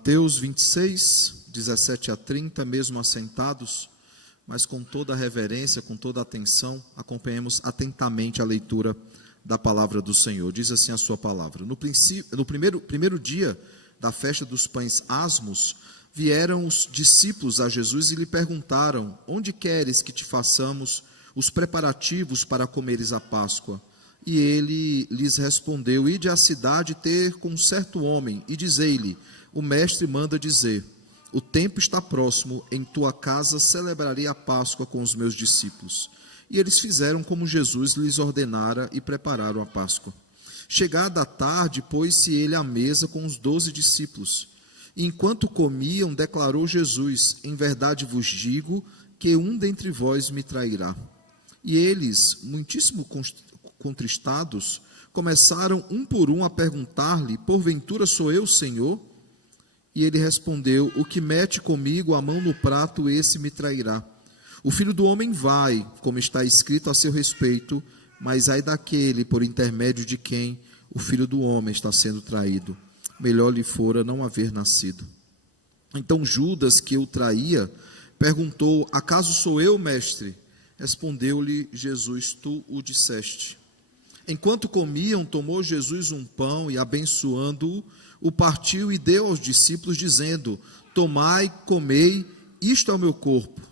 Mateus 26, 17 a 30, mesmo assentados, mas com toda a reverência, com toda a atenção, acompanhemos atentamente a leitura da palavra do Senhor. Diz assim a sua palavra: no primeiro dia da festa dos pães asmos, vieram os discípulos a Jesus e lhe perguntaram: onde queres que te façamos os preparativos para comeres a Páscoa? E ele lhes respondeu: ide à cidade ter com um certo homem, e dizei-lhe: o mestre manda dizer, o tempo está próximo, em tua casa celebrarei a Páscoa com os meus discípulos. E eles fizeram como Jesus lhes ordenara e prepararam a Páscoa. Chegada a tarde, pôs-se ele à mesa com os 12 discípulos. E enquanto comiam, declarou Jesus: em verdade vos digo que um dentre vós me trairá. E eles, muitíssimo contristados, começaram um por um a perguntar-lhe: porventura sou eu, Senhor? E ele respondeu: o que mete comigo a mão no prato, esse me trairá. O Filho do Homem vai, como está escrito a seu respeito, mas ai daquele por intermédio de quem o Filho do Homem está sendo traído. Melhor lhe fora não haver nascido. Então Judas, que o traía, perguntou: acaso sou eu, mestre? Respondeu-lhe Jesus: tu o disseste. Enquanto comiam, tomou Jesus um pão e, abençoando-o, o partiu e deu aos discípulos, dizendo: tomai, comei, isto é o meu corpo.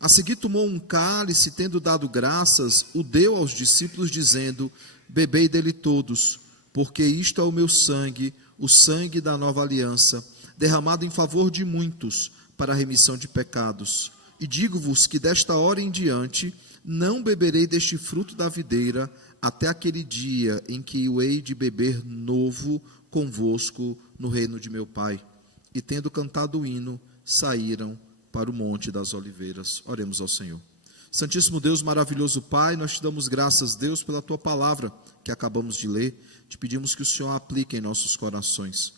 A seguir tomou um cálice, tendo dado graças, o deu aos discípulos, dizendo: bebei dele todos, porque isto é o meu sangue, o sangue da nova aliança, derramado em favor de muitos, para a remissão de pecados. E digo-vos que desta hora em diante, não beberei deste fruto da videira, até aquele dia em que o hei de beber novo convosco no reino de meu Pai. E tendo cantado o hino, saíram para o Monte das Oliveiras. Oremos ao Senhor. Santíssimo Deus, maravilhoso Pai, nós te damos graças, Deus, pela tua palavra que acabamos de ler. Te pedimos que o Senhor a aplique em nossos corações,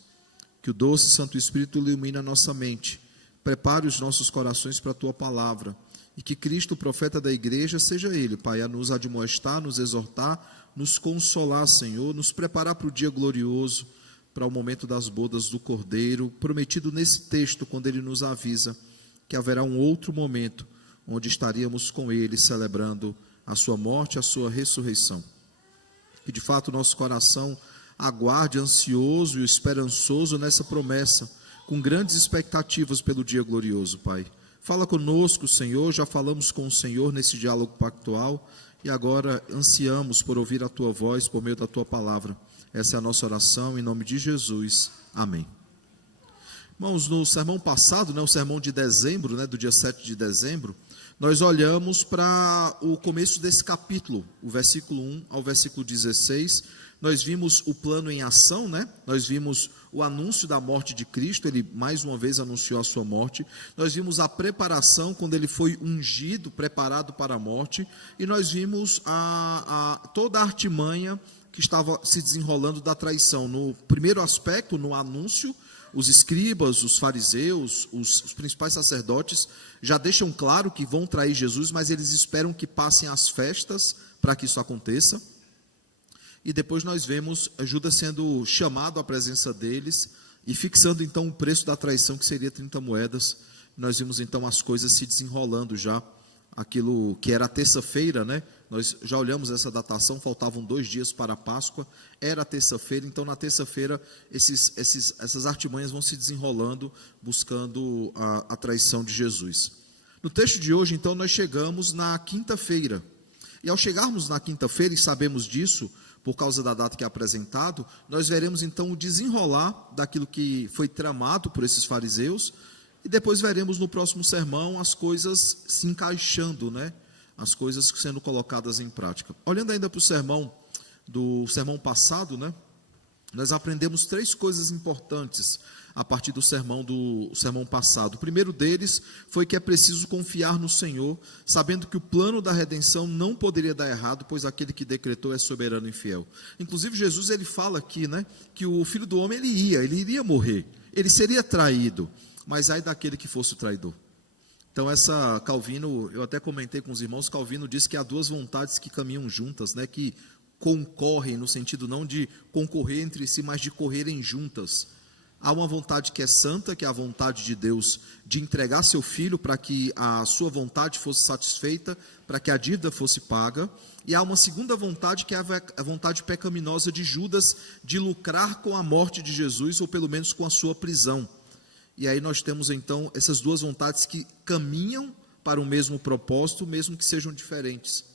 que o doce Santo Espírito ilumine a nossa mente, prepare os nossos corações para a tua palavra, e que Cristo, o profeta da igreja, seja ele, Pai, a nos admoestar, nos exortar, nos consolar, Senhor, nos preparar para o dia glorioso, para o momento das bodas do Cordeiro, prometido nesse texto, quando ele nos avisa que haverá um outro momento, onde estaríamos com ele, celebrando a sua morte, a sua ressurreição. Que de fato o nosso coração aguarde ansioso e esperançoso nessa promessa, com grandes expectativas pelo dia glorioso, Pai. Fala conosco, Senhor, já falamos com o Senhor nesse diálogo pactual, e agora ansiamos por ouvir a tua voz por meio da tua palavra. Essa é a nossa oração, em nome de Jesus. Amém. Irmãos, no sermão passado, o sermão de dezembro, do dia 7 de dezembro, nós olhamos para o começo desse capítulo, o versículo 1 ao versículo 16, nós vimos o plano em ação, nós vimos o anúncio da morte de Cristo, ele mais uma vez anunciou a sua morte, nós vimos a preparação, quando ele foi ungido, preparado para a morte, e nós vimos toda a artimanha que estava se desenrolando da traição. No primeiro aspecto, no anúncio, os escribas, os fariseus, os principais sacerdotes já deixam claro que vão trair Jesus, mas eles esperam que passem as festas para que isso aconteça. E depois nós vemos Judas sendo chamado à presença deles e fixando então o preço da traição, que seria 30 moedas. Nós vimos então as coisas se desenrolando já, aquilo que era terça-feira, nós já olhamos essa datação, faltavam 2 dias para a Páscoa, era terça-feira, então na terça-feira essas artimanhas vão se desenrolando, buscando a traição de Jesus. No texto de hoje, então, nós chegamos na quinta-feira, e ao chegarmos na quinta-feira, e sabemos disso, por causa da data que é apresentado, nós veremos então o desenrolar daquilo que foi tramado por esses fariseus, e depois veremos no próximo sermão as coisas se encaixando, as coisas sendo colocadas em prática. Olhando ainda para o sermão passado, nós aprendemos 3 coisas importantes a partir do sermão passado. O primeiro deles foi que é preciso confiar no Senhor, sabendo que o plano da redenção não poderia dar errado, pois aquele que decretou é soberano e fiel. Inclusive Jesus ele fala aqui, que o Filho do Homem ele iria morrer, ele seria traído, mas ai daquele que fosse o traidor. Então Calvino, eu até comentei com os irmãos, Calvino diz que há 2 vontades que caminham juntas, que concorrem, no sentido não de concorrer entre si, mas de correrem juntas. Há uma vontade que é santa, que é a vontade de Deus de entregar seu filho para que a sua vontade fosse satisfeita, para que a dívida fosse paga. E há uma segunda vontade, que é a vontade pecaminosa de Judas, de lucrar com a morte de Jesus, ou pelo menos com a sua prisão. E aí nós temos então essas duas vontades que caminham para o mesmo propósito, mesmo que sejam diferentes.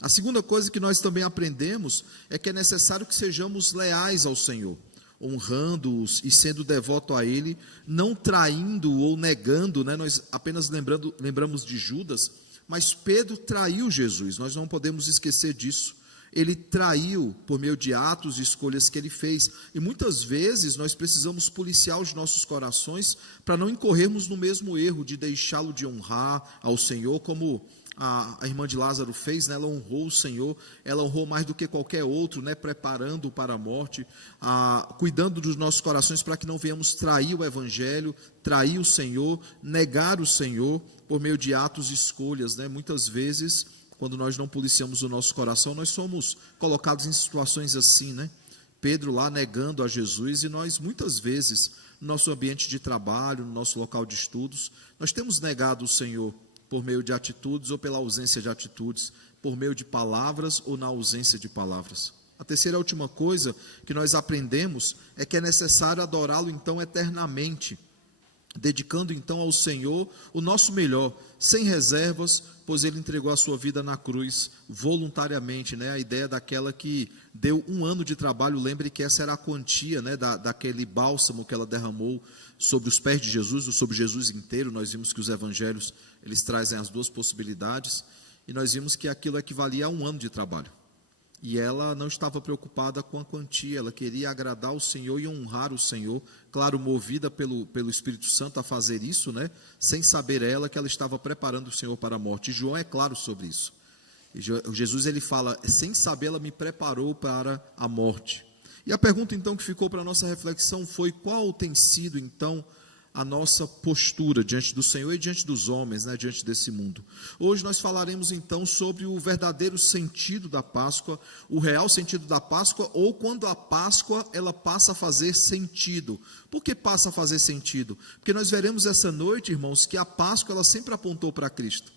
A segunda coisa que nós também aprendemos é que é necessário que sejamos leais ao Senhor, honrando-os e sendo devoto a Ele, não traindo ou negando, né? Nós apenas lembramos de Judas, mas Pedro traiu Jesus, nós não podemos esquecer disso. Ele traiu por meio de atos e escolhas que ele fez, e muitas vezes nós precisamos policiar os nossos corações para não incorrermos no mesmo erro de deixá-lo de honrar ao Senhor, como a irmã de Lázaro fez, né? Ela honrou o Senhor, ela honrou mais do que qualquer outro, né? Preparando-o para a morte, cuidando dos nossos corações para que não venhamos trair o Evangelho, trair o Senhor, negar o Senhor por meio de atos e escolhas, né? Muitas vezes, quando nós não policiamos o nosso coração, nós somos colocados em situações assim, né? Pedro lá negando a Jesus, e nós muitas vezes, no nosso ambiente de trabalho, no nosso local de estudos, nós temos negado o Senhor por meio de atitudes ou pela ausência de atitudes, por meio de palavras ou na ausência de palavras. A terceira e última coisa que nós aprendemos é que é necessário adorá-lo então eternamente, dedicando então ao Senhor o nosso melhor, sem reservas, pois ele entregou a sua vida na cruz voluntariamente, né? A ideia daquela que deu 1 ano de trabalho, lembre que essa era a quantia, né? daquele bálsamo que ela derramou sobre os pés de Jesus, ou sobre Jesus inteiro. Nós vimos que os evangelhos, eles trazem as duas possibilidades, e nós vimos que aquilo equivalia a 1 ano de trabalho. E ela não estava preocupada com a quantia, ela queria agradar o Senhor e honrar o Senhor, claro, movida pelo Espírito Santo a fazer isso, né? Sem saber ela que ela estava preparando o Senhor para a morte. E João é claro sobre isso. E Jesus, ele fala, sem saber, ela me preparou para a morte. E a pergunta então que ficou para a nossa reflexão foi: qual tem sido então a nossa postura diante do Senhor e diante dos homens, né, diante desse mundo? Hoje nós falaremos então sobre o verdadeiro sentido da Páscoa, o real sentido da Páscoa, ou quando a Páscoa ela passa a fazer sentido. Por que passa a fazer sentido? Porque nós veremos essa noite, irmãos, que a Páscoa ela sempre apontou para Cristo.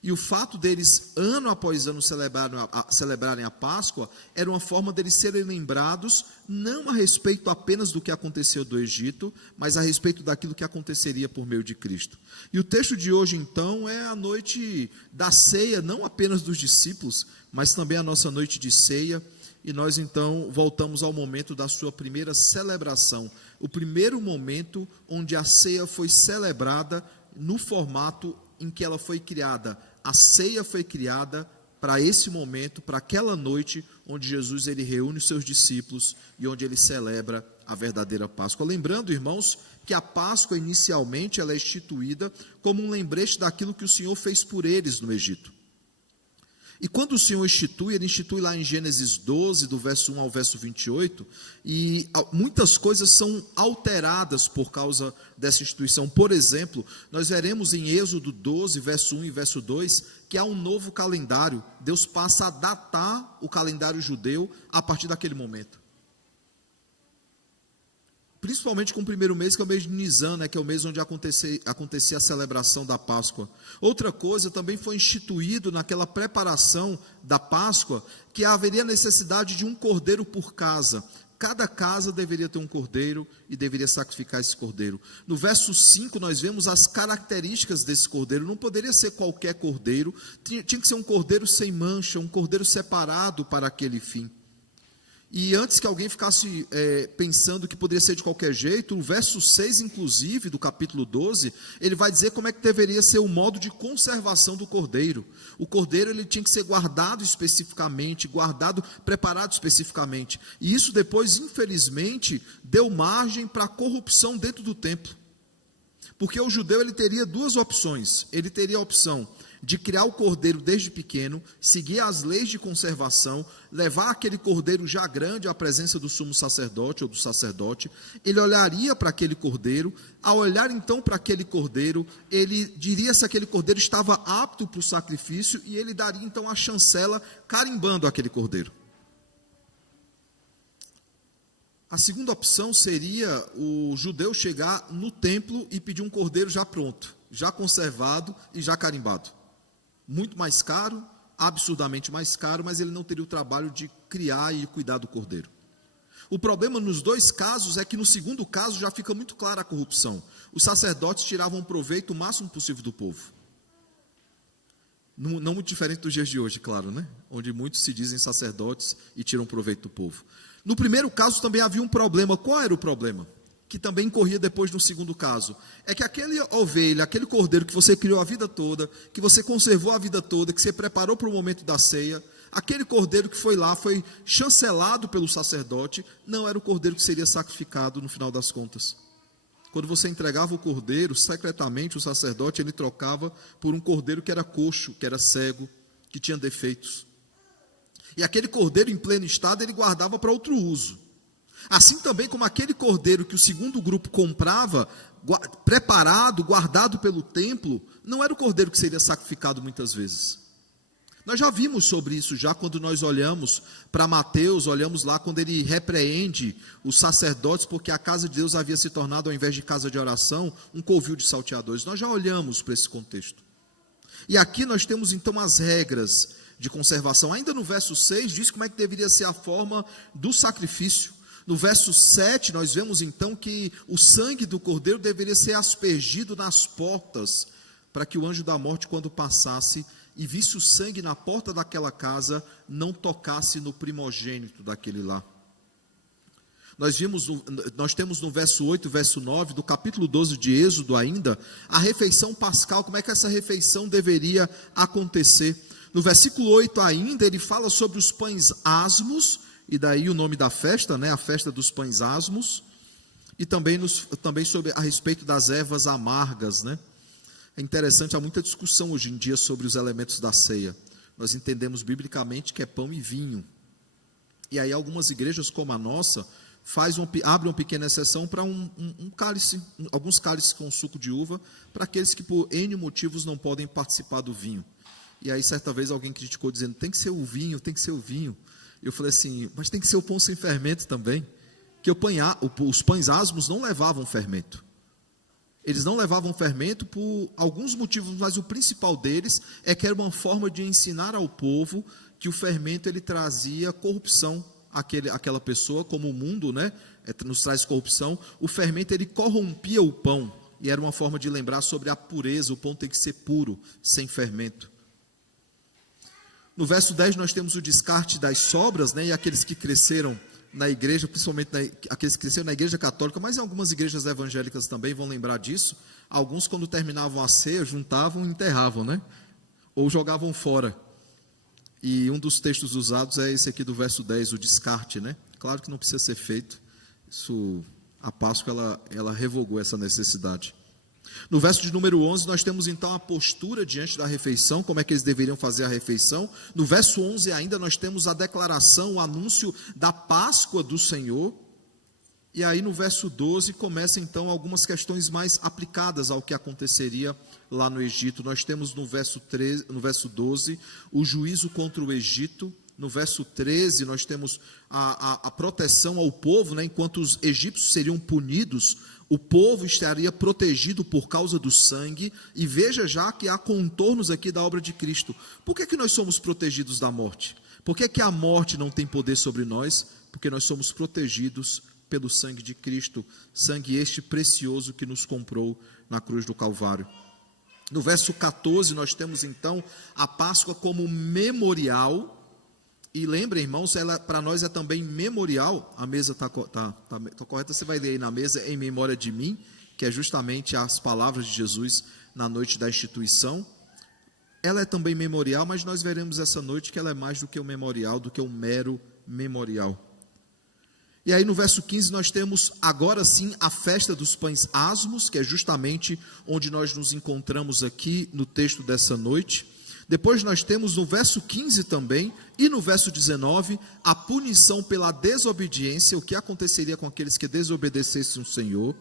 E o fato deles, ano após ano, celebrarem a Páscoa, era uma forma deles serem lembrados, não a respeito apenas do que aconteceu do Egito, mas a respeito daquilo que aconteceria por meio de Cristo. E o texto de hoje, então, é a noite da ceia, não apenas dos discípulos, mas também a nossa noite de ceia. E nós, então, voltamos ao momento da sua primeira celebração, o primeiro momento onde a ceia foi celebrada no formato em que ela foi criada. A ceia foi criada para esse momento, para aquela noite onde Jesus ele reúne os seus discípulos e onde ele celebra a verdadeira Páscoa. Lembrando, irmãos, que a Páscoa inicialmente ela é instituída como um lembrete daquilo que o Senhor fez por eles no Egito. E quando o Senhor institui, ele institui lá em Gênesis 12, do verso 1 ao verso 28, e muitas coisas são alteradas por causa dessa instituição. Por exemplo, nós veremos em Êxodo 12, verso 1 e verso 2, que há um novo calendário. Deus passa a datar o calendário judeu a partir daquele momento. Principalmente com o primeiro mês, que é o mês de Nisan, né, que é o mês onde acontecia a celebração da Páscoa. Outra coisa, também foi instituído naquela preparação da Páscoa, que haveria necessidade de um cordeiro por casa. Cada casa deveria ter um cordeiro e deveria sacrificar esse cordeiro. No verso 5 nós vemos as características desse cordeiro. Não poderia ser qualquer cordeiro, tinha que ser um cordeiro sem mancha, um cordeiro separado para aquele fim. E antes que alguém ficasse pensando que poderia ser de qualquer jeito, o verso 6, inclusive, do capítulo 12, ele vai dizer como é que deveria ser o modo de conservação do cordeiro. O cordeiro ele tinha que ser guardado especificamente, preparado especificamente. E isso depois, infelizmente, deu margem para a corrupção dentro do templo. Porque o judeu ele teria duas opções. Ele teria a opção de criar o cordeiro desde pequeno, seguir as leis de conservação, levar aquele cordeiro já grande à presença do sumo sacerdote ou do sacerdote. Ele olharia para aquele cordeiro, ao olhar então para aquele cordeiro, ele diria se aquele cordeiro estava apto para o sacrifício e ele daria então a chancela carimbando aquele cordeiro. A segunda opção seria o judeu chegar no templo e pedir um cordeiro já pronto, já conservado e já carimbado. Muito mais caro, absurdamente mais caro, mas ele não teria o trabalho de criar e cuidar do cordeiro. O problema nos dois casos é que no segundo caso já fica muito clara a corrupção. Os sacerdotes tiravam proveito o máximo possível do povo. Não muito diferente dos dias de hoje, claro, né? Onde muitos se dizem sacerdotes e tiram proveito do povo. No primeiro caso também havia um problema. Qual era o problema? Que também corria depois no segundo caso. É que aquele ovelha, aquele cordeiro que você criou a vida toda, que você conservou a vida toda, que você preparou para o momento da ceia, aquele cordeiro que foi lá, foi chancelado pelo sacerdote, não era o cordeiro que seria sacrificado no final das contas. Quando você entregava o cordeiro, secretamente o sacerdote, ele trocava por um cordeiro que era coxo, que era cego, que tinha defeitos. E aquele cordeiro em pleno estado, ele guardava para outro uso. Assim também como aquele cordeiro que o segundo grupo comprava, preparado, guardado pelo templo, não era o cordeiro que seria sacrificado muitas vezes. Nós já vimos sobre isso já quando nós olhamos para Mateus, olhamos lá quando ele repreende os sacerdotes, porque a casa de Deus havia se tornado, ao invés de casa de oração, um covil de salteadores. Nós já olhamos para esse contexto. E aqui nós temos então as regras de conservação. Ainda no verso 6 diz como é que deveria ser a forma do sacrifício. No verso 7 nós vemos então que o sangue do cordeiro deveria ser aspergido nas portas, para que o anjo da morte, quando passasse e visse o sangue na porta daquela casa, não tocasse no primogênito daquele lá. Nós temos no verso 8, verso 9, do capítulo 12 de Êxodo ainda, a refeição pascal, como é que essa refeição deveria acontecer. No versículo 8 ainda, ele fala sobre os pães asmos, e daí o nome da festa, né, a festa dos pães asmos, e também sobre a respeito das ervas amargas, né. É interessante, há muita discussão hoje em dia sobre os elementos da ceia. Nós entendemos biblicamente que é pão e vinho. E aí algumas igrejas como a nossa abrem uma pequena exceção para um cálice, alguns cálices com suco de uva, para aqueles que por N motivos não podem participar do vinho. E aí certa vez alguém criticou dizendo, tem que ser o vinho, tem que ser o vinho. Eu falei assim, mas tem que ser o pão sem fermento também. Que os pães asmos não levavam fermento. Eles não levavam fermento por alguns motivos, mas o principal deles é que era uma forma de ensinar ao povo que o fermento ele trazia corrupção àquela pessoa, como o mundo, né, nos traz corrupção. O fermento ele corrompia o pão, e era uma forma de lembrar sobre a pureza, o pão tem que ser puro, sem fermento. No verso 10 nós temos o descarte das sobras, né, e aqueles que cresceram na igreja, principalmente aqueles que cresceram na igreja católica, mas em algumas igrejas evangélicas também vão lembrar disso. Alguns, quando terminavam a ceia, juntavam e enterravam, né? Ou jogavam fora. E um dos textos usados é esse aqui do verso 10, o descarte, né? Claro que não precisa ser feito. A Páscoa ela revogou essa necessidade. No verso de número 11, nós temos então a postura diante da refeição, como é que eles deveriam fazer a refeição. No verso 11 ainda nós temos a declaração, o anúncio da Páscoa do Senhor. E aí no verso 12 começa então algumas questões mais aplicadas ao que aconteceria lá no Egito. Nós temos no verso 12 o juízo contra o Egito. No verso 13 nós temos a proteção ao povo, né? Enquanto os egípcios seriam punidos, o povo estaria protegido por causa do sangue. E veja já que há contornos aqui da obra de Cristo. Por que nós somos protegidos da morte? Por que a morte não tem poder sobre nós? Porque nós somos protegidos pelo sangue de Cristo, sangue este precioso que nos comprou na cruz do Calvário. No verso 14 nós temos então a Páscoa como memorial. E lembrem, irmãos, ela para nós é também memorial. A mesa está correta, você vai ler aí na mesa, em memória de mim, que é justamente as palavras de Jesus na noite da instituição. Ela é também memorial, mas nós veremos essa noite que ela é mais do que um memorial, do que um mero memorial. E aí no verso 15 nós temos agora sim a festa dos pães asmos, que é justamente onde nós nos encontramos aqui no texto dessa noite. Depois nós temos no verso 15 também, e no verso 19, a punição pela desobediência, o que aconteceria com aqueles que desobedecessem o Senhor.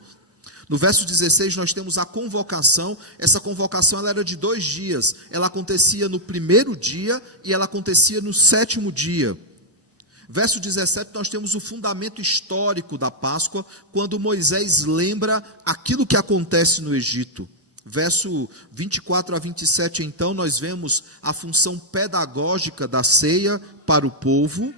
No verso 16 nós temos a convocação. Essa convocação ela era de 2 dias, ela acontecia no primeiro dia e ela acontecia no 7º dia. Verso 17, nós temos o fundamento histórico da Páscoa, quando Moisés lembra aquilo que acontece no Egito. Verso 24 a 27, então, nós vemos a função pedagógica da ceia para o povo.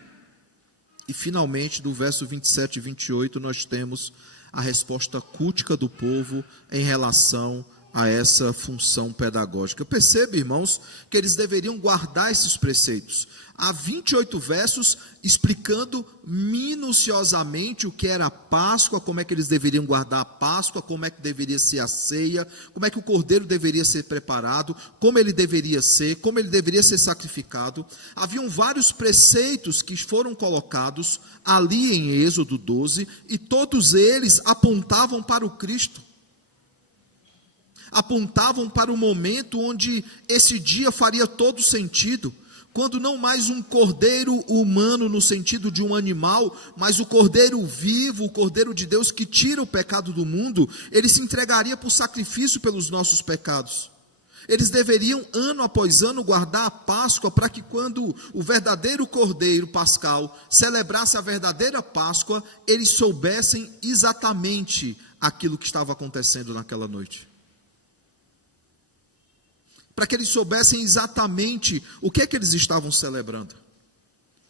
E, finalmente, do verso 27 e 28, nós temos a resposta cultica do povo em relação a essa função pedagógica. Percebe, irmãos, que eles deveriam guardar esses preceitos. Há 28 versos explicando minuciosamente o que era a Páscoa, como é que eles deveriam guardar a Páscoa, como é que deveria ser a ceia, como é que o cordeiro deveria ser preparado, como ele deveria ser sacrificado. Haviam vários preceitos que foram colocados ali em Êxodo 12, e todos eles apontavam para o Cristo. Apontavam para o momento onde esse dia faria todo sentido, quando não mais um cordeiro humano no sentido de um animal, mas o cordeiro vivo, o cordeiro de Deus que tira o pecado do mundo, ele se entregaria por sacrifício pelos nossos pecados. Eles deveriam, ano após ano, guardar a Páscoa, para que quando o verdadeiro cordeiro pascal celebrasse a verdadeira Páscoa, eles soubessem exatamente aquilo que estava acontecendo naquela noite. Para que eles soubessem exatamente o que é que eles estavam celebrando.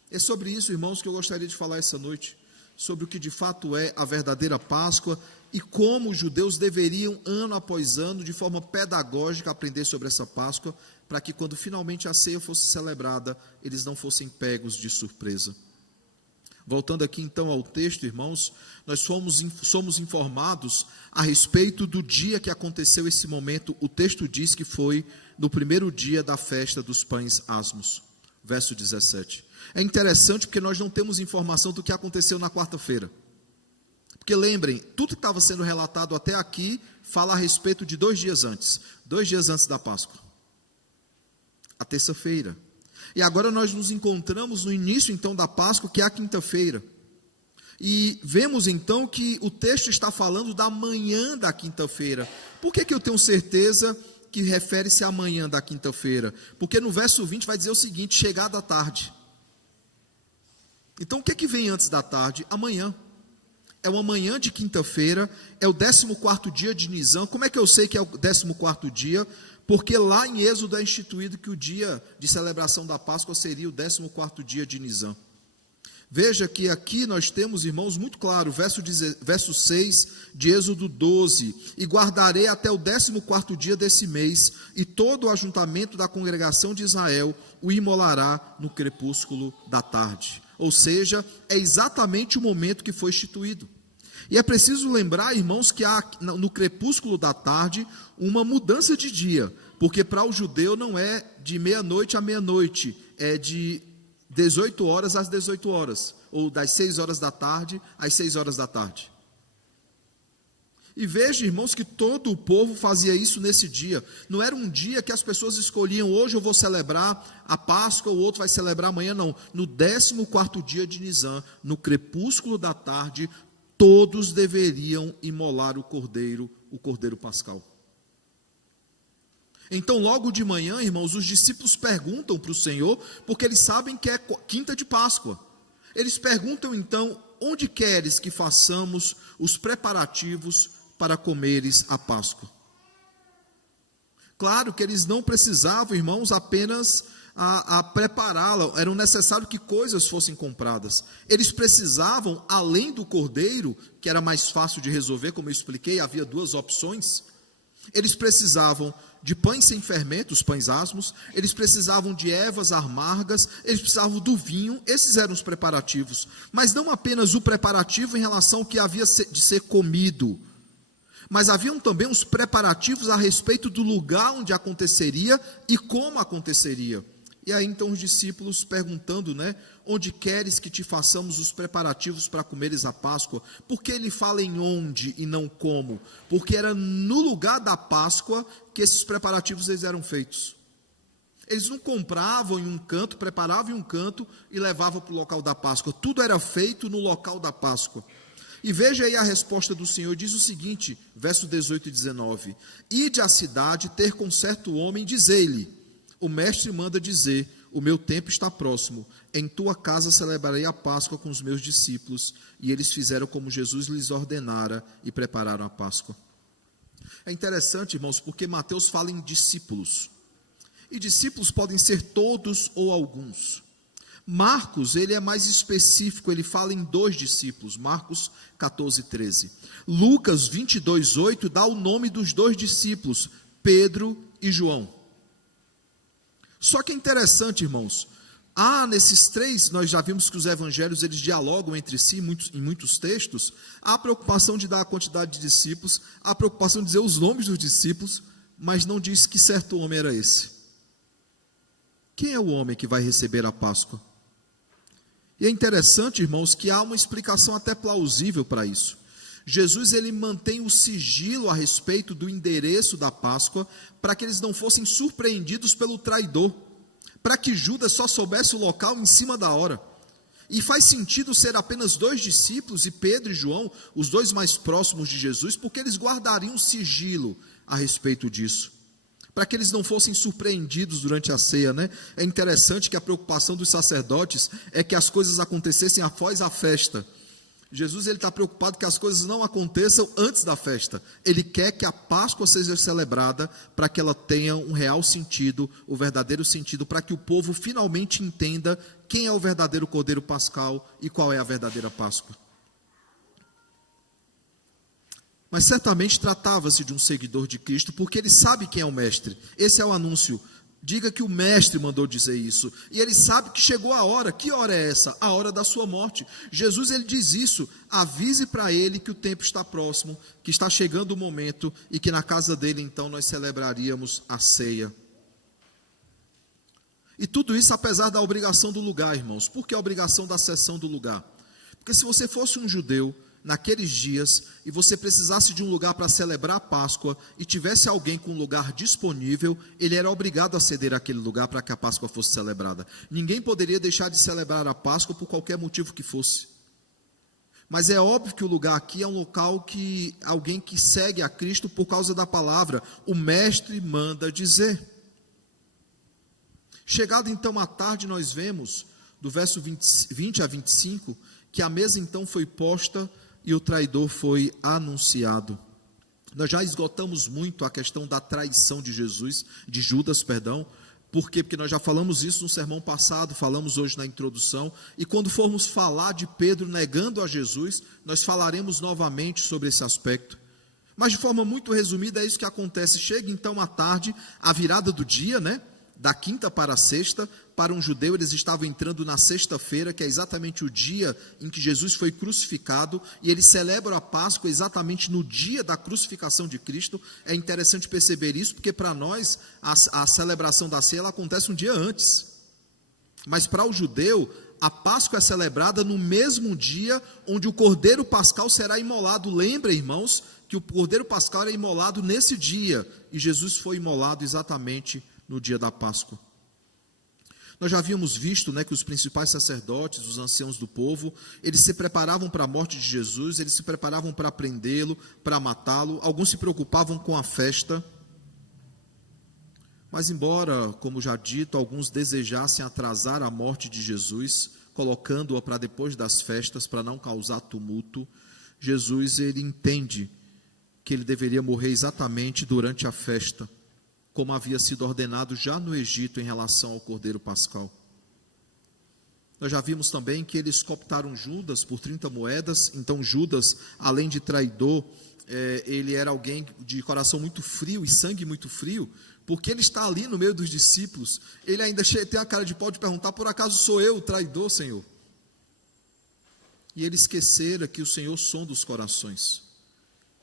É sobre isso, irmãos, que eu gostaria de falar essa noite, sobre o que de fato é a verdadeira Páscoa e como os judeus deveriam, ano após ano, de forma pedagógica, aprender sobre essa Páscoa, para que quando finalmente a ceia fosse celebrada, eles não fossem pegos de surpresa. Voltando aqui então ao texto, irmãos, nós somos informados a respeito do dia que aconteceu esse momento. O texto diz que foi no primeiro dia da festa dos pães asmos, verso 17. É interessante porque nós não temos informação do que aconteceu na quarta-feira. Porque lembrem, tudo que estava sendo relatado até aqui fala a respeito de 2 dias antes da Páscoa, a terça-feira. E agora nós nos encontramos no início então da Páscoa, que é a quinta-feira. E vemos então que o texto está falando da manhã da quinta-feira. Por que eu tenho certeza que refere-se à manhã da quinta-feira? Porque no verso 20 vai dizer o seguinte: chegada a tarde. Então o que vem antes da tarde? Amanhã. É uma manhã de quinta-feira, é o 14º dia de Nisan. Como é que eu sei que é o 14º dia? Porque lá em Êxodo é instituído que o dia de celebração da Páscoa seria o 14º dia de Nisan. Veja que aqui nós temos, irmãos, muito claro, verso 6 de Êxodo 12: e guardarei até o 14º dia desse mês, e todo o ajuntamento da congregação de Israel o imolará no crepúsculo da tarde. Ou seja, é exatamente o momento que foi instituído. E é preciso lembrar, irmãos, que há no crepúsculo da tarde uma mudança de dia, porque para o judeu não é de meia-noite a meia-noite, é de 18 horas às 18 horas, ou das 6 horas da tarde às 6 horas da tarde. E veja, irmãos, que todo o povo fazia isso nesse dia. Não era um dia que as pessoas escolhiam: hoje eu vou celebrar a Páscoa, o outro vai celebrar amanhã, não. No 14º dia de Nisan, no crepúsculo da tarde, todos deveriam imolar o cordeiro pascal. Então, logo de manhã, irmãos, os discípulos perguntam para o Senhor, porque eles sabem que é quinta de Páscoa. Eles perguntam então: onde queres que façamos os preparativos para comeres a Páscoa? Claro que eles não precisavam, irmãos, apenas a prepará-la, era necessário que coisas fossem compradas. Eles precisavam, além do cordeiro, que era mais fácil de resolver, como eu expliquei, havia 2 opções. Eles precisavam de pães sem fermento, os pães asmos, eles precisavam de ervas amargas, eles precisavam do vinho. Esses eram os preparativos, mas não apenas o preparativo em relação ao que havia de ser comido, mas haviam também os preparativos a respeito do lugar onde aconteceria e como aconteceria. E aí então os discípulos perguntando, onde queres que te façamos os preparativos para comeres a Páscoa? Por que ele fala em onde e não como? Porque era no lugar da Páscoa que esses preparativos eles eram feitos. Eles não compravam em um canto, preparavam em um canto e levavam para o local da Páscoa. Tudo era feito no local da Páscoa. E veja aí a resposta do Senhor, diz o seguinte, verso 18 e 19: ide à cidade ter com certo homem, dizei-lhe: o mestre manda dizer, o meu tempo está próximo, em tua casa celebrarei a Páscoa com os meus discípulos. E eles fizeram como Jesus lhes ordenara e prepararam a Páscoa. É interessante, irmãos, porque Mateus fala em discípulos. E discípulos podem ser todos ou alguns. Marcos, ele é mais específico, ele fala em 2 discípulos, Marcos 14, 13. Lucas 22, 8 dá o nome dos 2 discípulos, Pedro e João. Só que é interessante, irmãos, nesses 3, nós já vimos que os evangelhos, eles dialogam entre si em muitos textos, há a preocupação de dar a quantidade de discípulos, há a preocupação de dizer os nomes dos discípulos, mas não diz que certo homem era esse. Quem é o homem que vai receber a Páscoa? E é interessante, irmãos, que há uma explicação até plausível para isso. Jesus, ele mantém o sigilo a respeito do endereço da Páscoa, para que eles não fossem surpreendidos pelo traidor, para que Judas só soubesse o local em cima da hora. E faz sentido ser apenas 2 discípulos, e Pedro e João, os 2 mais próximos de Jesus, porque eles guardariam sigilo a respeito disso, para que eles não fossem surpreendidos durante a ceia, né? É interessante que a preocupação dos sacerdotes é que as coisas acontecessem após a festa. Jesus, ele está preocupado que as coisas não aconteçam antes da festa. Ele quer que a Páscoa seja celebrada para que ela tenha um real sentido, o verdadeiro sentido, para que o povo finalmente entenda quem é o verdadeiro Cordeiro Pascal e qual é a verdadeira Páscoa. Mas certamente tratava-se de um seguidor de Cristo, porque ele sabe quem é o mestre. Esse é o anúncio. Diga que o mestre mandou dizer isso. E ele sabe que chegou a hora. Que hora é essa? A hora da sua morte. Jesus, ele diz isso. Avise para ele que o tempo está próximo, que está chegando o momento e que na casa dele então nós celebraríamos a ceia. E tudo isso apesar da obrigação do lugar, irmãos. Por que a obrigação da cessão do lugar? Porque se você fosse um judeu naqueles dias, e você precisasse de um lugar para celebrar a Páscoa, e tivesse alguém com um lugar disponível, ele era obrigado a ceder aquele lugar para que a Páscoa fosse celebrada. Ninguém poderia deixar de celebrar a Páscoa por qualquer motivo que fosse. Mas é óbvio que o lugar aqui é um local que alguém que segue a Cristo por causa da palavra, o mestre manda dizer. Chegado então à tarde, nós vemos, do verso 20 a 25, que a mesa então foi posta e o traidor foi anunciado. Nós já esgotamos muito a questão da traição de Judas. Por quê? Porque nós já falamos isso no sermão passado, falamos hoje na introdução, e quando formos falar de Pedro negando a Jesus, nós falaremos novamente sobre esse aspecto. Mas de forma muito resumida é isso que acontece. Chega então à tarde, a virada do dia, né? Da quinta para a sexta. Para um judeu eles estavam entrando na sexta-feira, que é exatamente o dia em que Jesus foi crucificado, e eles celebram a Páscoa exatamente no dia da crucificação de Cristo. É interessante perceber isso, porque para nós a celebração da ceia ela acontece um dia antes, mas para o judeu a Páscoa é celebrada no mesmo dia onde o Cordeiro Pascal será imolado. Lembra, irmãos, que o Cordeiro Pascal era imolado nesse dia, e Jesus foi imolado exatamente no dia da Páscoa. Nós já havíamos visto, né, que os principais sacerdotes, os anciãos do povo, eles se preparavam para a morte de Jesus, eles se preparavam para prendê-lo, para matá-lo. Alguns se preocupavam com a festa. Mas embora, como já dito, alguns desejassem atrasar a morte de Jesus, colocando-a para depois das festas, para não causar tumulto, Jesus, ele entende que ele deveria morrer exatamente durante a festa, como havia sido ordenado já no Egito em relação ao Cordeiro Pascal. Nós já vimos também que eles cooptaram Judas por 30 moedas, então Judas, além de traidor, ele era alguém de coração muito frio e sangue muito frio, porque ele está ali no meio dos discípulos, ele ainda tem a cara de pau de perguntar: por acaso sou eu o traidor, Senhor? E ele esquecera que o Senhor sonda os corações,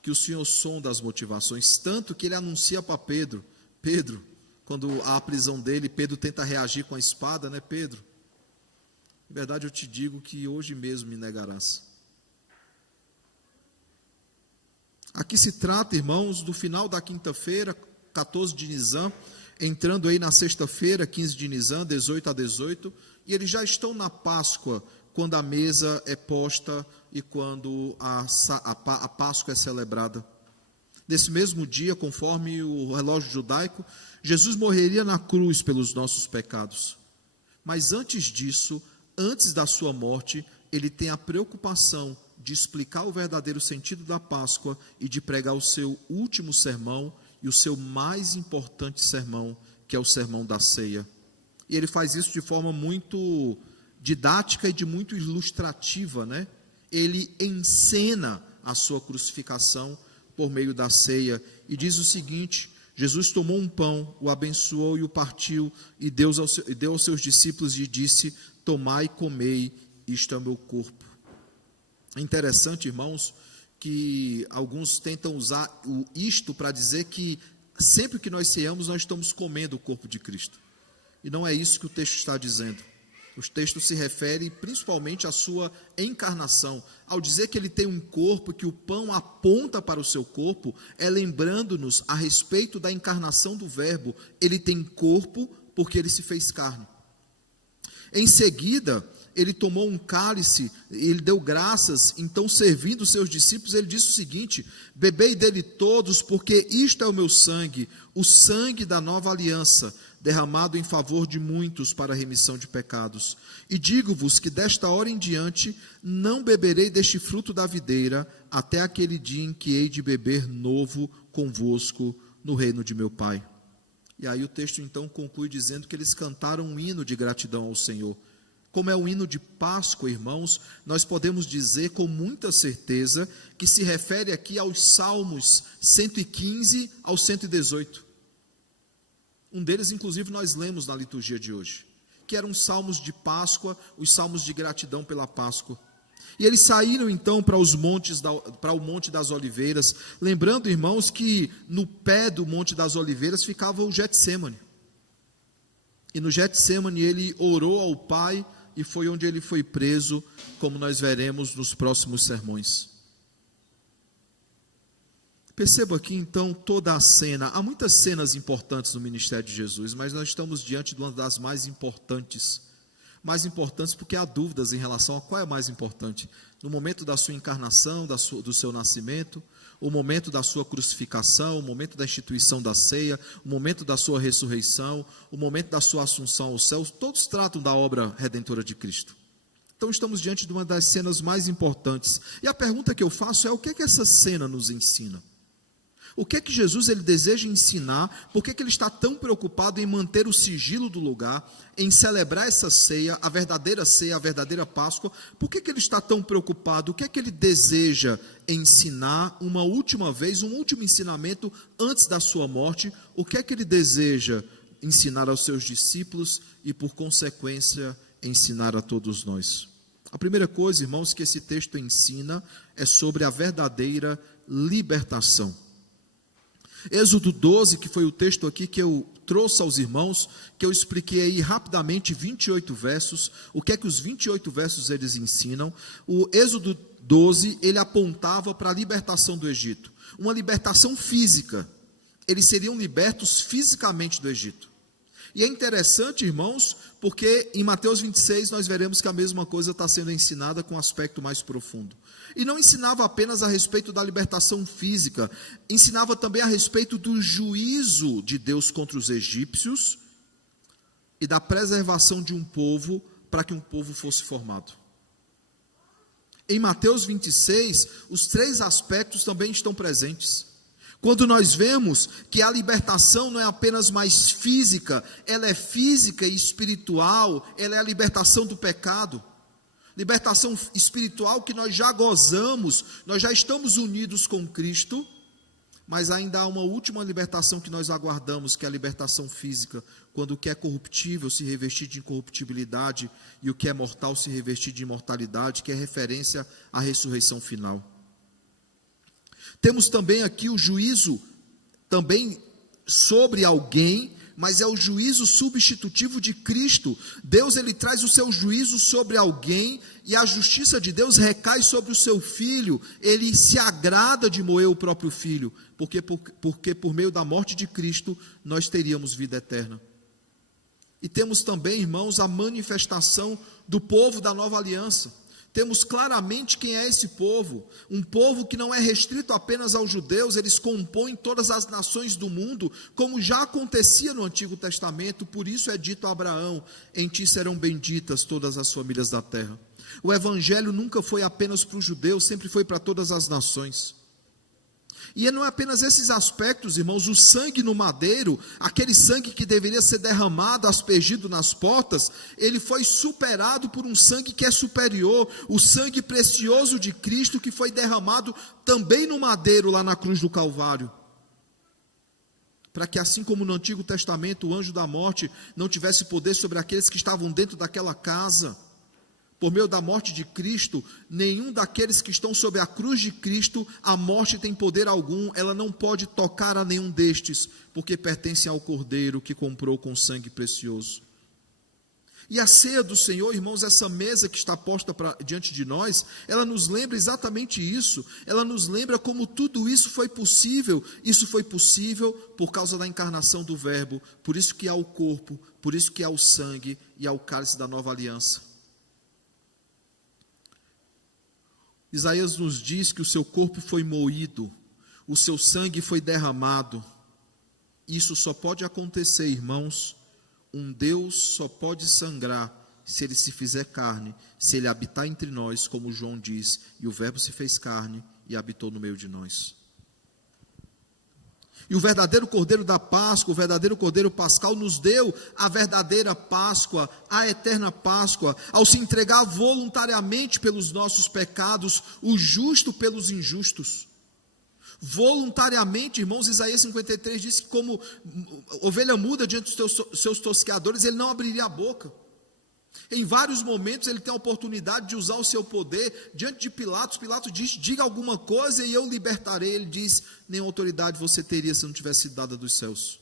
que o Senhor sonda as motivações, tanto que ele anuncia para Pedro, quando há a prisão dele, Pedro tenta reagir com a espada, né? Pedro, em verdade eu te digo que hoje mesmo me negarás. Aqui se trata, irmãos, do final da quinta-feira, 14 de Nisan, entrando aí na sexta-feira, 15 de Nisan, 18 a 18, e eles já estão na Páscoa, quando a mesa é posta e quando a Páscoa é celebrada. Nesse mesmo dia, conforme o relógio judaico, Jesus morreria na cruz pelos nossos pecados. Mas antes disso, antes da sua morte, ele tem a preocupação de explicar o verdadeiro sentido da Páscoa e de pregar o seu último sermão e o seu mais importante sermão, que é o sermão da ceia. E ele faz isso de forma muito didática e de muito ilustrativa, né? Ele encena a sua crucificação por meio da ceia e diz o seguinte: Jesus tomou um pão, o abençoou e o partiu e deu aos seus discípulos e disse: tomai e comei, isto é o meu corpo. É interessante, irmãos, que alguns tentam usar isto para dizer que sempre que nós ceamos, nós estamos comendo o corpo de Cristo. E não é isso que o texto está dizendo. O texto se refere principalmente à sua encarnação. Ao dizer que ele tem um corpo, que o pão aponta para o seu corpo, é lembrando-nos a respeito da encarnação do Verbo. Ele tem corpo porque ele se fez carne. Em seguida, ele tomou um cálice, ele deu graças, então servindo os seus discípulos, ele disse o seguinte: bebei dele todos, porque isto é o meu sangue, o sangue da nova aliança, derramado em favor de muitos para a remissão de pecados. E digo-vos que desta hora em diante não beberei deste fruto da videira, até aquele dia em que hei de beber novo convosco no reino de meu Pai. E aí o texto então conclui dizendo que eles cantaram um hino de gratidão ao Senhor. Como é o hino de Páscoa, irmãos, nós podemos dizer com muita certeza que se refere aqui aos Salmos 115 ao 118. Um deles, inclusive, nós lemos na liturgia de hoje, que eram os salmos de Páscoa, os salmos de gratidão pela Páscoa. E eles saíram então para o Monte das Oliveiras, lembrando, irmãos, que no pé do Monte das Oliveiras ficava o Getsêmani. E no Getsêmani ele orou ao Pai e foi onde ele foi preso, como nós veremos nos próximos sermões. Perceba aqui então toda a cena. Há muitas cenas importantes no ministério de Jesus, mas nós estamos diante de uma das mais importantes. Mais importantes porque há dúvidas em relação a qual é mais importante. No momento da sua encarnação, do seu nascimento, o momento da sua crucificação, o momento da instituição da ceia, o momento da sua ressurreição, o momento da sua assunção aos céus, todos tratam da obra redentora de Cristo. Então estamos diante de uma das cenas mais importantes. E a pergunta que eu faço é: o que é que essa cena nos ensina? O que é que Jesus ele deseja ensinar? Por que é que ele está tão preocupado em manter o sigilo do lugar, em celebrar essa ceia, a verdadeira Páscoa? Por que é que ele está tão preocupado? O que é que ele deseja ensinar uma última vez, um último ensinamento antes da sua morte? O que é que ele deseja ensinar aos seus discípulos e, por consequência, ensinar a todos nós? A primeira coisa, irmãos, que esse texto ensina é sobre a verdadeira libertação. Êxodo 12, que foi o texto aqui que eu trouxe aos irmãos, que eu expliquei aí rapidamente 28 versos, o que é que os 28 versos eles ensinam. O Êxodo 12, ele apontava para a libertação do Egito, uma libertação física. Eles seriam libertos fisicamente do Egito. E é interessante, irmãos, porque em Mateus 26 nós veremos que a mesma coisa está sendo ensinada com um aspecto mais profundo. E não ensinava apenas a respeito da libertação física, ensinava também a respeito do juízo de Deus contra os egípcios e da preservação de um povo para que um povo fosse formado. Em Mateus 26, os três aspectos também estão presentes. Quando nós vemos que a libertação não é apenas mais física, ela é física e espiritual, ela é a libertação do pecado. Libertação espiritual que nós já gozamos, nós já estamos unidos com Cristo, mas ainda há uma última libertação que nós aguardamos, que é a libertação física, quando o que é corruptível se revestir de incorruptibilidade e o que é mortal se revestir de imortalidade, que é referência à ressurreição final. Temos também aqui o juízo também sobre alguém, mas é o juízo substitutivo de Cristo. Deus ele traz o seu juízo sobre alguém e a justiça de Deus recai sobre o seu filho. Ele se agrada de moer o próprio filho, porque por meio da morte de Cristo nós teríamos vida eterna. E temos também, irmãos, a manifestação do povo da nova aliança. temos claramente quem é esse povo, um povo que não é restrito apenas aos judeus, eles compõem todas as nações do mundo, como já acontecia no Antigo Testamento, por isso é dito a Abraão, em ti serão benditas todas as famílias da terra. O evangelho nunca foi apenas para os judeus, sempre foi para todas as nações. E não é apenas esses aspectos, irmãos, o sangue no madeiro, aquele sangue que deveria ser derramado, aspergido nas portas, ele foi superado por um sangue que é superior, o sangue precioso de Cristo que foi derramado também no madeiro lá na cruz do Calvário. Para que assim como no Antigo Testamento o anjo da morte não tivesse poder sobre aqueles que estavam dentro daquela casa, por meio da morte de Cristo, nenhum daqueles que estão sob a cruz de Cristo, a morte tem poder algum, ela não pode tocar a nenhum destes, porque pertencem ao Cordeiro que comprou com sangue precioso. E a ceia do Senhor, irmãos, essa mesa que está posta diante de nós, ela nos lembra exatamente isso, ela nos lembra como tudo isso foi possível por causa da encarnação do Verbo, por isso que há o corpo, por isso que há o sangue e há o cálice da nova aliança. Isaías nos diz que o seu corpo foi moído, o seu sangue foi derramado. Isso só pode acontecer, irmãos. Um Deus só pode sangrar se ele se fizer carne, se ele habitar entre nós, como João diz, e o Verbo se fez carne e habitou no meio de nós. E o verdadeiro Cordeiro da Páscoa, o verdadeiro Cordeiro Pascal nos deu a verdadeira Páscoa, a eterna Páscoa, ao se entregar voluntariamente pelos nossos pecados, o justo pelos injustos. Voluntariamente, irmãos, Isaías 53 diz que como ovelha muda diante dos seus tosqueadores, ele não abriria a boca. Em vários momentos ele tem a oportunidade de usar o seu poder diante de Pilatos. Pilatos diz, diga alguma coisa e eu libertarei. Ele diz, nem autoridade você teria se não tivesse sido dada dos céus.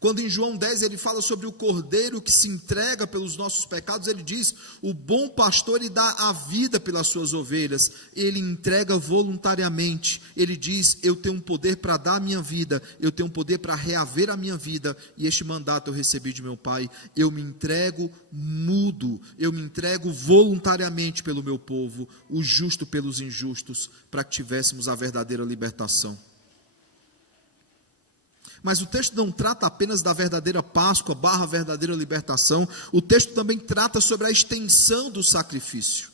Quando em João 10 ele fala sobre o cordeiro que se entrega pelos nossos pecados, ele diz, o bom pastor ele dá a vida pelas suas ovelhas, ele entrega voluntariamente, ele diz, eu tenho um poder para dar a minha vida, eu tenho um poder para reaver a minha vida, e este mandato eu recebi de meu Pai, eu me entrego mudo, eu me entrego voluntariamente pelo meu povo, o justo pelos injustos, para que tivéssemos a verdadeira libertação. Mas o texto não trata apenas da verdadeira Páscoa, verdadeira libertação, o texto também trata sobre a extensão do sacrifício.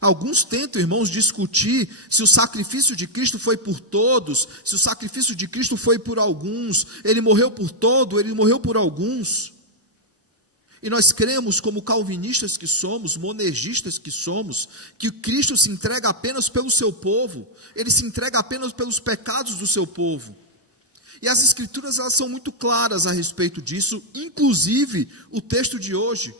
Alguns tentam, irmãos, discutir se o sacrifício de Cristo foi por todos, se o sacrifício de Cristo foi por alguns, ele morreu por todo, ele morreu por alguns. E nós cremos, como calvinistas que somos, monergistas que somos, que Cristo se entrega apenas pelo seu povo, ele se entrega apenas pelos pecados do seu povo. E as escrituras elas são muito claras a respeito disso, inclusive o texto de hoje.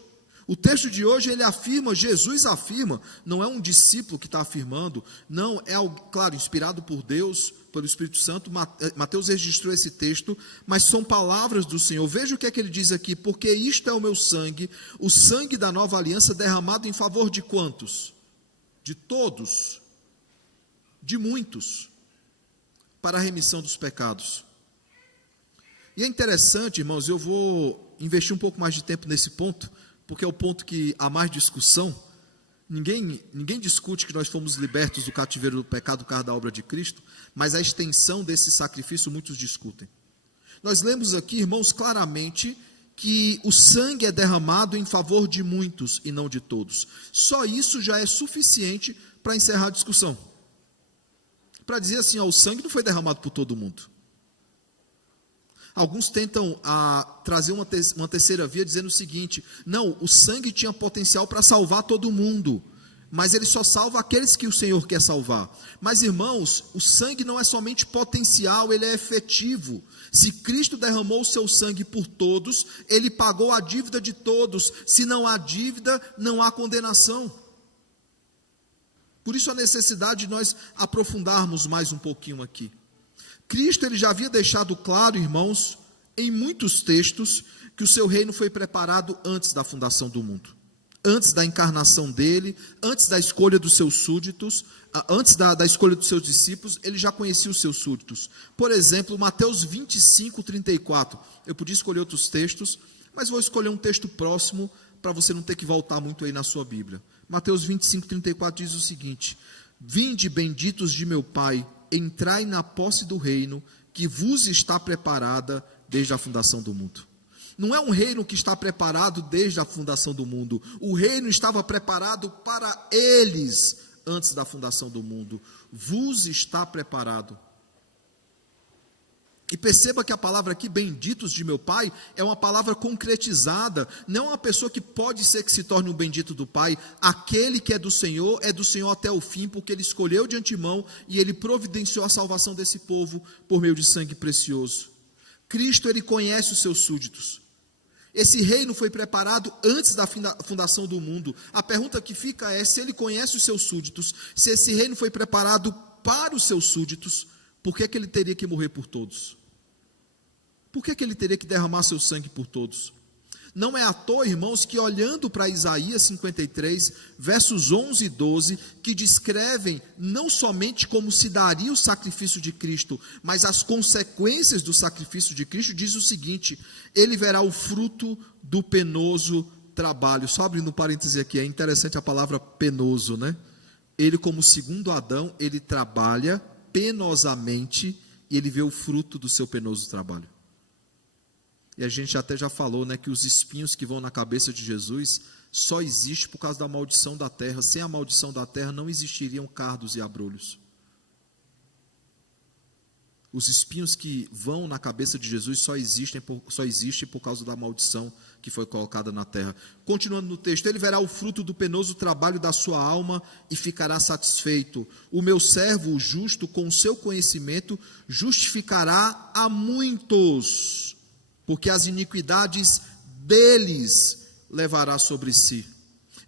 O texto de hoje ele afirma, Jesus afirma, não é um discípulo que está afirmando, não, é algo, claro, inspirado por Deus, pelo Espírito Santo, Mateus registrou esse texto, mas são palavras do Senhor. Veja o que é que ele diz aqui, porque isto é o meu sangue, o sangue da nova aliança derramado em favor de quantos? De todos, de muitos, para a remissão dos pecados. E é interessante, irmãos, eu vou investir um pouco mais de tempo nesse ponto, porque é o ponto que há mais discussão. Ninguém discute que nós fomos libertos do cativeiro do pecado por causa da obra de Cristo, mas a extensão desse sacrifício muitos discutem. Nós lemos aqui, irmãos, claramente que o sangue é derramado em favor de muitos e não de todos. Só isso já é suficiente para encerrar a discussão. Para dizer assim, o sangue não foi derramado por todo mundo. Alguns tentam trazer uma terceira via dizendo o seguinte, não, o sangue tinha potencial para salvar todo mundo, mas ele só salva aqueles que o Senhor quer salvar. Mas irmãos, o sangue não é somente potencial, ele é efetivo. Se Cristo derramou o seu sangue por todos, ele pagou a dívida de todos. Se não há dívida, não há condenação. Por isso a necessidade de nós aprofundarmos mais um pouquinho aqui. Cristo ele já havia deixado claro, irmãos, em muitos textos, que o seu reino foi preparado antes da fundação do mundo, antes da encarnação dele, antes da escolha dos seus súditos, antes da escolha dos seus discípulos, ele já conhecia os seus súditos. Por exemplo, Mateus 25, 34, eu podia escolher outros textos, mas vou escolher um texto próximo, para você não ter que voltar muito aí na sua Bíblia. Mateus 25, 34 diz o seguinte: vinde, benditos de meu Pai, entrai na posse do reino que vos está preparada desde a fundação do mundo. Não é um reino que está preparado desde a fundação do mundo. O reino estava preparado para eles antes da fundação do mundo. Vos está preparado. E perceba que a palavra aqui, benditos de meu Pai, é uma palavra concretizada. Não é uma pessoa que pode ser que se torne um bendito do Pai. Aquele que é do Senhor até o fim, porque Ele escolheu de antemão e Ele providenciou a salvação desse povo por meio de sangue precioso. Cristo, Ele conhece os seus súditos. Esse reino foi preparado antes da fundação do mundo. A pergunta que fica é, se Ele conhece os seus súditos, se esse reino foi preparado para os seus súditos, por que Ele teria que morrer por todos? Por que Ele teria que derramar seu sangue por todos? Não é à toa, irmãos, que olhando para Isaías 53, versos 11 e 12, que descrevem não somente como se daria o sacrifício de Cristo, mas as consequências do sacrifício de Cristo, diz o seguinte: ele verá o fruto do penoso trabalho. Só abrindo um parêntese aqui, é interessante a palavra penoso, né? Ele, como segundo Adão, ele trabalha penosamente e ele vê o fruto do seu penoso trabalho. E a gente até já falou, né, que os espinhos que vão na cabeça de Jesus só existem por causa da maldição da terra. Sem a maldição da terra não existiriam cardos e abrolhos. Os espinhos que vão na cabeça de Jesus só existem por causa da maldição que foi colocada na terra. Continuando no texto, ele verá o fruto do penoso trabalho da sua alma e ficará satisfeito. O meu servo, o justo, com o seu conhecimento, justificará a muitos, porque as iniquidades deles levará sobre si.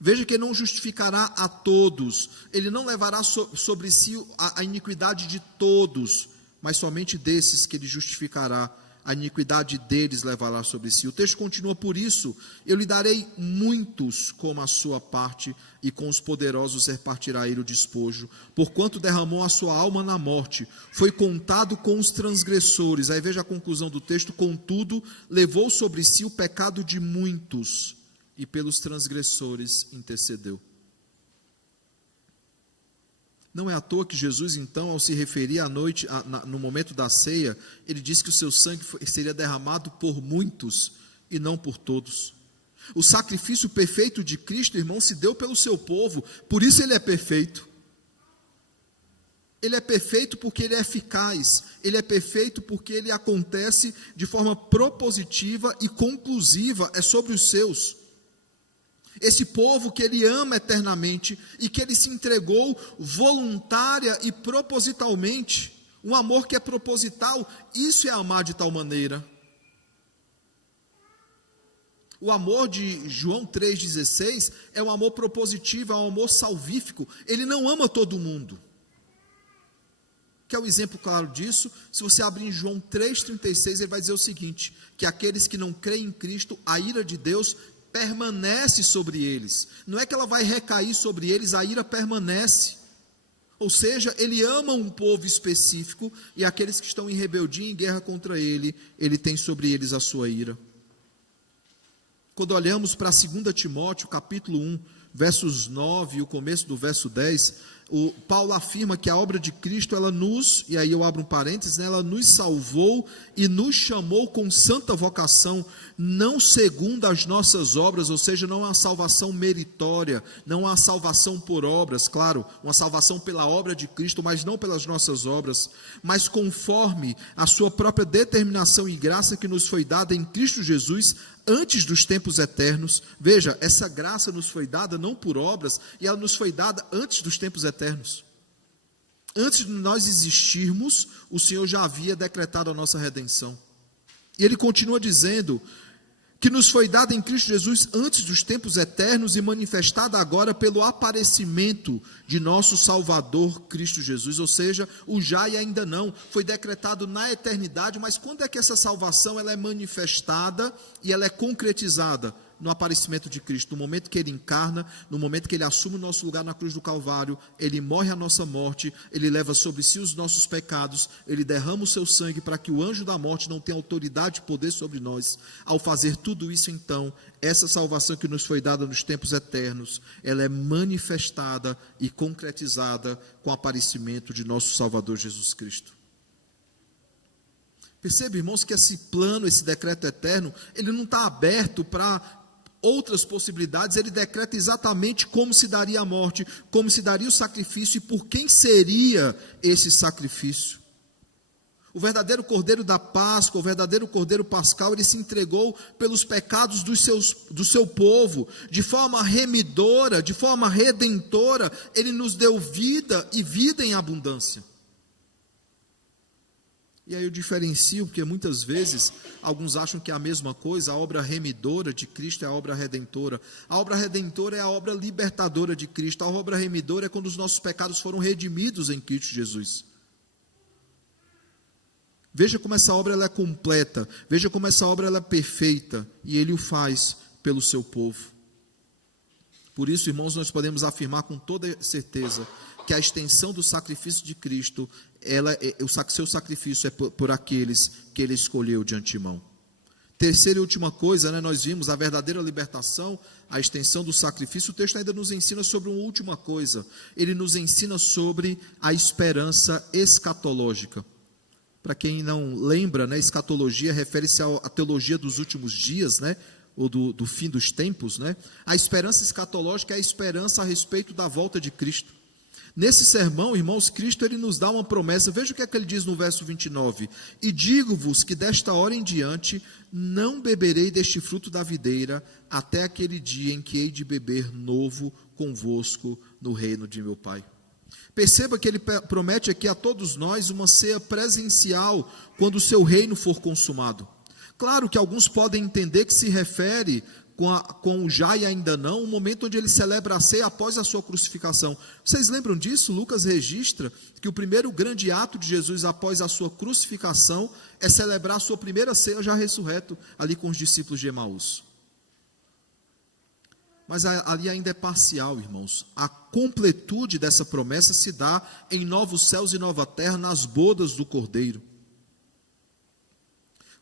Veja que ele não justificará a todos, ele não levará sobre si a iniquidade de todos, mas somente desses que ele justificará, a iniquidade deles levará sobre si. O texto continua: por isso, eu lhe darei muitos como a sua parte, e com os poderosos repartirá ele o despojo, porquanto derramou a sua alma na morte, foi contado com os transgressores. Aí veja a conclusão do texto: contudo, levou sobre si o pecado de muitos, e pelos transgressores intercedeu. Não é à toa que Jesus, então, ao se referir à noite, no momento da ceia, ele disse que o seu sangue seria derramado por muitos e não por todos. O sacrifício perfeito de Cristo, irmão, se deu pelo seu povo, por isso ele é perfeito. Ele é perfeito porque ele é eficaz, ele é perfeito porque ele acontece de forma propositiva e conclusiva, é sobre os seus. Esse povo que ele ama eternamente e que ele se entregou voluntária e propositalmente, um amor que é proposital, isso é amar de tal maneira. O amor de João 3,16 é um amor propositivo, é um amor salvífico. Ele não ama todo mundo. Quer um exemplo claro disso? Se você abrir em João 3,36, ele vai dizer o seguinte: que aqueles que não creem em Cristo, a ira de Deus permanece sobre eles. Não é que ela vai recair sobre eles, a ira permanece. Ou seja, ele ama um povo específico, e aqueles que estão em rebeldia e em guerra contra ele, ele tem sobre eles a sua ira. Quando olhamos para 2 Timóteo, capítulo 1, versos 9 e o começo do verso 10, Paulo afirma que a obra de Cristo, ela nos, e aí eu abro um parênteses, né, ela nos salvou e nos chamou com santa vocação, não segundo as nossas obras, ou seja, não é uma salvação meritória, não é uma salvação por obras, claro, uma salvação pela obra de Cristo, mas não pelas nossas obras, mas conforme a sua própria determinação e graça que nos foi dada em Cristo Jesus, antes dos tempos eternos. Veja, essa graça nos foi dada não por obras, e ela nos foi dada antes dos tempos eternos. Antes de nós existirmos, o Senhor já havia decretado a nossa redenção. E ele continua dizendo que nos foi dada em Cristo Jesus antes dos tempos eternos e manifestada agora pelo aparecimento de nosso Salvador Cristo Jesus. Ou seja, o já e ainda não, foi decretado na eternidade, mas quando é que essa salvação ela é manifestada e ela é concretizada? no aparecimento de Cristo, no momento que ele encarna, no momento que ele assume o nosso lugar na cruz do Calvário, ele morre a nossa morte, ele leva sobre si os nossos pecados, ele derrama o seu sangue para que o anjo da morte não tenha autoridade e poder sobre nós. Ao fazer tudo isso, então, essa salvação que nos foi dada nos tempos eternos, ela é manifestada e concretizada com o aparecimento de nosso Salvador Jesus Cristo. Percebe, irmãos, que esse plano, esse decreto eterno, ele não está aberto para outras possibilidades, ele decreta exatamente como se daria a morte, como se daria o sacrifício e por quem seria esse sacrifício. O verdadeiro Cordeiro da Páscoa, o verdadeiro Cordeiro Pascal, ele se entregou pelos pecados do seu povo, de forma remidora, de forma redentora, ele nos deu vida e vida em abundância. E aí eu diferencio, porque muitas vezes alguns acham que é a mesma coisa, a obra remidora de Cristo é a obra redentora. A obra redentora é a obra libertadora de Cristo, a obra remidora é quando os nossos pecados foram redimidos em Cristo Jesus. Veja como essa obra ela é completa, veja como essa obra ela é perfeita, e Ele o faz pelo seu povo. Por isso, irmãos, nós podemos afirmar com toda certeza que a extensão do sacrifício de Cristo, o seu sacrifício é por aqueles que Ele escolheu de antemão. Terceira e última coisa, nós vimos a verdadeira libertação, a extensão do sacrifício. O texto ainda nos ensina sobre uma última coisa, ele nos ensina sobre a esperança escatológica. Para quem não lembra, escatologia refere-se à teologia dos últimos dias, ou do fim dos tempos. A esperança escatológica é a esperança a respeito da volta de Cristo. Nesse sermão, irmãos, Cristo ele nos dá uma promessa. Veja o que é que ele diz no verso 29. E digo-vos que desta hora em diante não beberei deste fruto da videira até aquele dia em que hei de beber novo convosco no reino de meu Pai. Perceba que ele promete aqui a todos nós uma ceia presencial quando o seu reino for consumado. Claro que alguns podem entender que se refere com o já e ainda não, o momento onde ele celebra a ceia após a sua crucificação. Vocês lembram disso? Lucas registra que o primeiro grande ato de Jesus após a sua crucificação é celebrar a sua primeira ceia já ressurreto, ali com os discípulos de Emaús. Mas ali ainda é parcial, irmãos. A completude dessa promessa se dá em novos céus e nova terra, nas bodas do Cordeiro.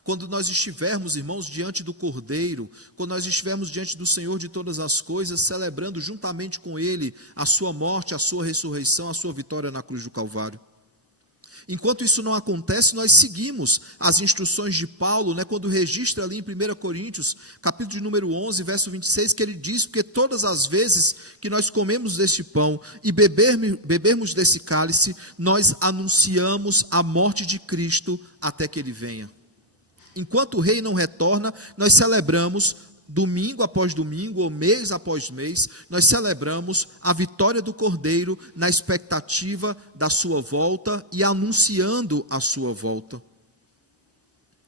Quando nós estivermos, irmãos, diante do Cordeiro, quando nós estivermos diante do Senhor de todas as coisas, celebrando juntamente com Ele a sua morte, a sua ressurreição, a sua vitória na cruz do Calvário. Enquanto isso não acontece, nós seguimos as instruções de Paulo, quando registra ali em 1 Coríntios, capítulo de número 11, verso 26, que ele diz: porque todas as vezes que nós comemos deste pão e bebermos desse cálice, nós anunciamos a morte de Cristo até que Ele venha. Enquanto o rei não retorna, nós celebramos domingo após domingo, ou mês após mês, nós celebramos a vitória do Cordeiro na expectativa da sua volta e anunciando a sua volta.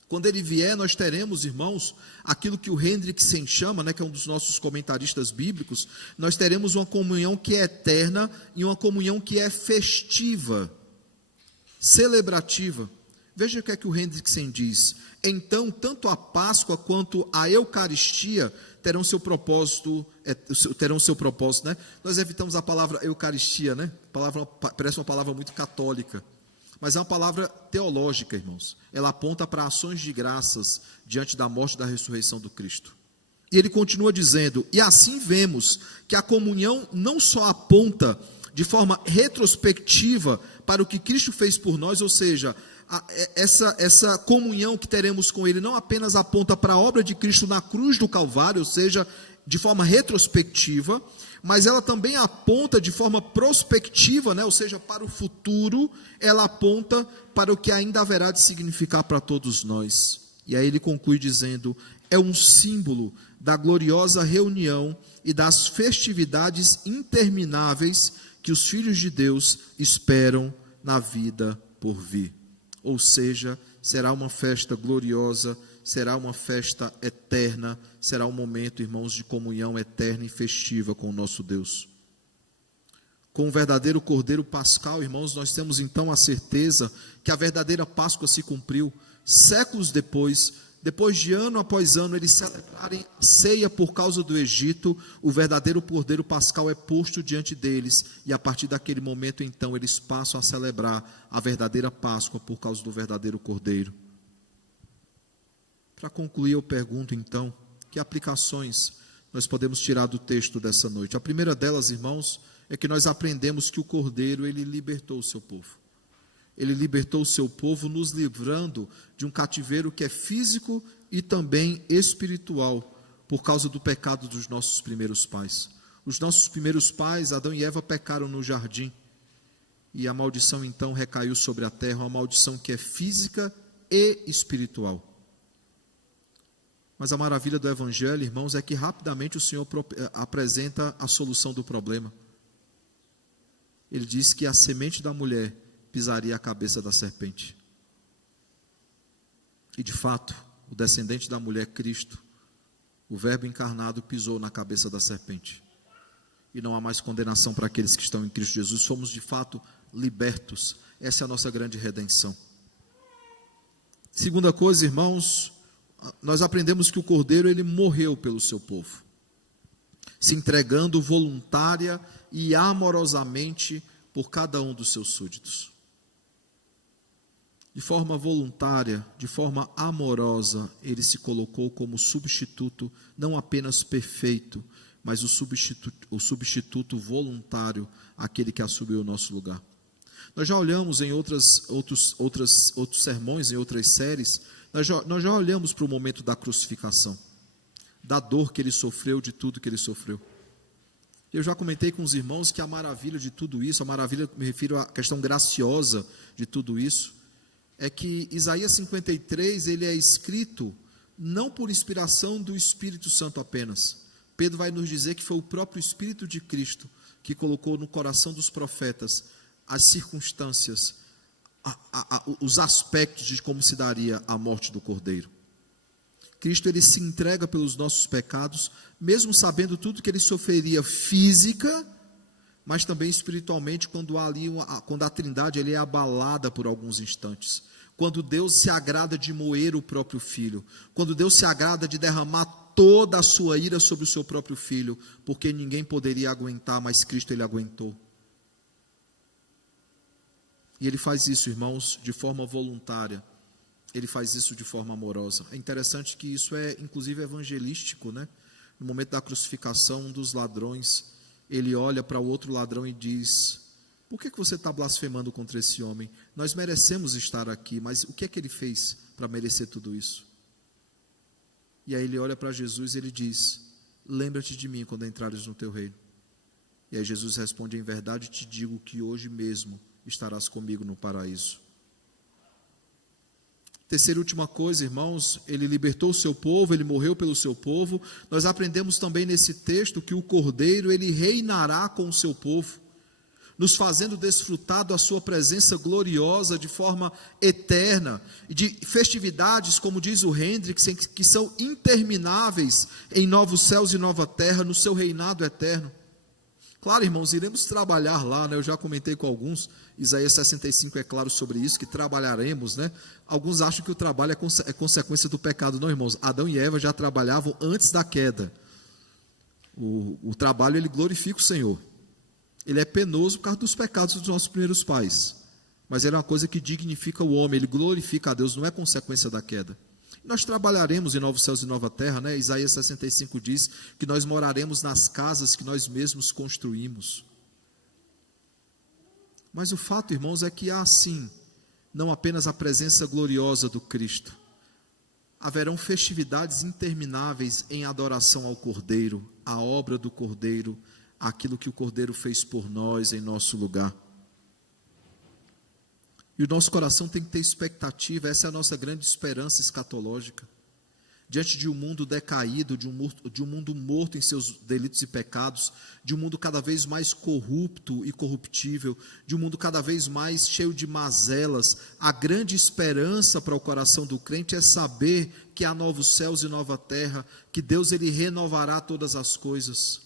Quando ele vier, nós teremos, irmãos, aquilo que o Hendrickson chama, que é um dos nossos comentaristas bíblicos, nós teremos uma comunhão que é eterna e uma comunhão que é festiva, celebrativa. Veja o que é que o Hendrickson diz. Então, tanto a Páscoa quanto a Eucaristia terão seu propósito, Nós evitamos a palavra Eucaristia, parece uma palavra muito católica, mas é uma palavra teológica, irmãos. Ela aponta para ações de graças diante da morte e da ressurreição do Cristo. E ele continua dizendo: e assim vemos que a comunhão não só aponta de forma retrospectiva para o que Cristo fez por nós, ou seja, essa comunhão que teremos com Ele não apenas aponta para a obra de Cristo na cruz do Calvário, ou seja, de forma retrospectiva, mas ela também aponta de forma prospectiva, ou seja, para o futuro, ela aponta para o que ainda haverá de significar para todos nós. E aí ele conclui dizendo: é um símbolo da gloriosa reunião e das festividades intermináveis que os filhos de Deus esperam na vida por vir. Ou seja, será uma festa gloriosa, será uma festa eterna, será um momento, irmãos, de comunhão eterna e festiva com o nosso Deus. Com o verdadeiro Cordeiro Pascal, irmãos, nós temos então a certeza que a verdadeira Páscoa se cumpriu. Séculos depois, depois de ano após ano eles celebrarem ceia por causa do Egito, o verdadeiro cordeiro pascal é posto diante deles, e a partir daquele momento então eles passam a celebrar a verdadeira Páscoa por causa do verdadeiro cordeiro. Para concluir, eu pergunto então, que aplicações nós podemos tirar do texto dessa noite? A primeira delas, irmãos, é que nós aprendemos que o cordeiro, ele libertou o seu povo. Ele libertou o seu povo, nos livrando de um cativeiro que é físico e também espiritual, por causa do pecado dos nossos primeiros pais. Os nossos primeiros pais, Adão e Eva, pecaram no jardim, e a maldição então recaiu sobre a terra, uma maldição que é física e espiritual. Mas a maravilha do Evangelho, irmãos, é que rapidamente o Senhor apresenta a solução do problema. Ele diz que a semente da mulher pisaria a cabeça da serpente. E de fato, o descendente da mulher, Cristo, o Verbo encarnado, pisou na cabeça da serpente. E não há mais condenação para aqueles que estão em Cristo Jesus. Somos de fato libertos. Essa é a nossa grande redenção. Segunda coisa, irmãos, nós aprendemos que o Cordeiro, ele morreu pelo seu povo, se entregando voluntária e amorosamente por cada um dos seus súditos. De forma voluntária, de forma amorosa, ele se colocou como substituto, não apenas perfeito, mas o substituto voluntário, aquele que assumiu o nosso lugar. Nós já olhamos em outros sermões, em outras séries, nós já olhamos para o momento da crucificação, da dor que ele sofreu, de tudo que ele sofreu. Eu já comentei com os irmãos que a maravilha de tudo isso, a maravilha, me refiro à questão graciosa de tudo isso, é que Isaías 53, ele é escrito não por inspiração do Espírito Santo apenas. Pedro vai nos dizer que foi o próprio Espírito de Cristo que colocou no coração dos profetas as circunstâncias, os aspectos de como se daria a morte do Cordeiro. Cristo, ele se entrega pelos nossos pecados, mesmo sabendo tudo que ele sofreria física, mas também espiritualmente, quando a Trindade ele é abalada por alguns instantes. Quando Deus se agrada de moer o próprio Filho. Quando Deus se agrada de derramar toda a sua ira sobre o seu próprio Filho. Porque ninguém poderia aguentar, mas Cristo ele aguentou. E ele faz isso, irmãos, de forma voluntária. Ele faz isso de forma amorosa. É interessante que isso é, inclusive, evangelístico, né? No momento da crucificação, um dos ladrões, ele olha para o outro ladrão e diz: por que você está blasfemando contra esse homem? Nós merecemos estar aqui, mas o que é que ele fez para merecer tudo isso? E aí ele olha para Jesus e ele diz: lembra-te de mim quando entrares no teu reino. E aí Jesus responde: em verdade te digo que hoje mesmo estarás comigo no paraíso. Terceira e última coisa, irmãos, ele libertou o seu povo, ele morreu pelo seu povo. Nós aprendemos também nesse texto que o Cordeiro, ele reinará com o seu povo, nos fazendo desfrutar da sua presença gloriosa de forma eterna, e de festividades, como diz o Hendricks, que são intermináveis em novos céus e nova terra, no seu reinado eterno. Claro, irmãos, iremos trabalhar lá, né? Eu já comentei com alguns, Isaías 65 é claro sobre isso, que trabalharemos, né? Alguns acham que o trabalho é consequência do pecado. Não, irmãos, Adão e Eva já trabalhavam antes da queda. O trabalho, ele glorifica o Senhor. Ele é penoso por causa dos pecados dos nossos primeiros pais, mas ele é uma coisa que dignifica o homem, ele glorifica a Deus, não é consequência da queda. Nós trabalharemos em novos céus e nova terra, né? Isaías 65 diz que nós moraremos nas casas que nós mesmos construímos. Mas o fato, irmãos, é que há sim, não apenas a presença gloriosa do Cristo, haverão festividades intermináveis em adoração ao Cordeiro, à obra do Cordeiro, aquilo que o Cordeiro fez por nós em nosso lugar. E o nosso coração tem que ter expectativa, essa é a nossa grande esperança escatológica. Diante de um mundo decaído, de um mundo morto em seus delitos e pecados, de um mundo cada vez mais corrupto e corruptível, de um mundo cada vez mais cheio de mazelas, a grande esperança para o coração do crente é saber que há novos céus e nova terra, que Deus ele renovará todas as coisas,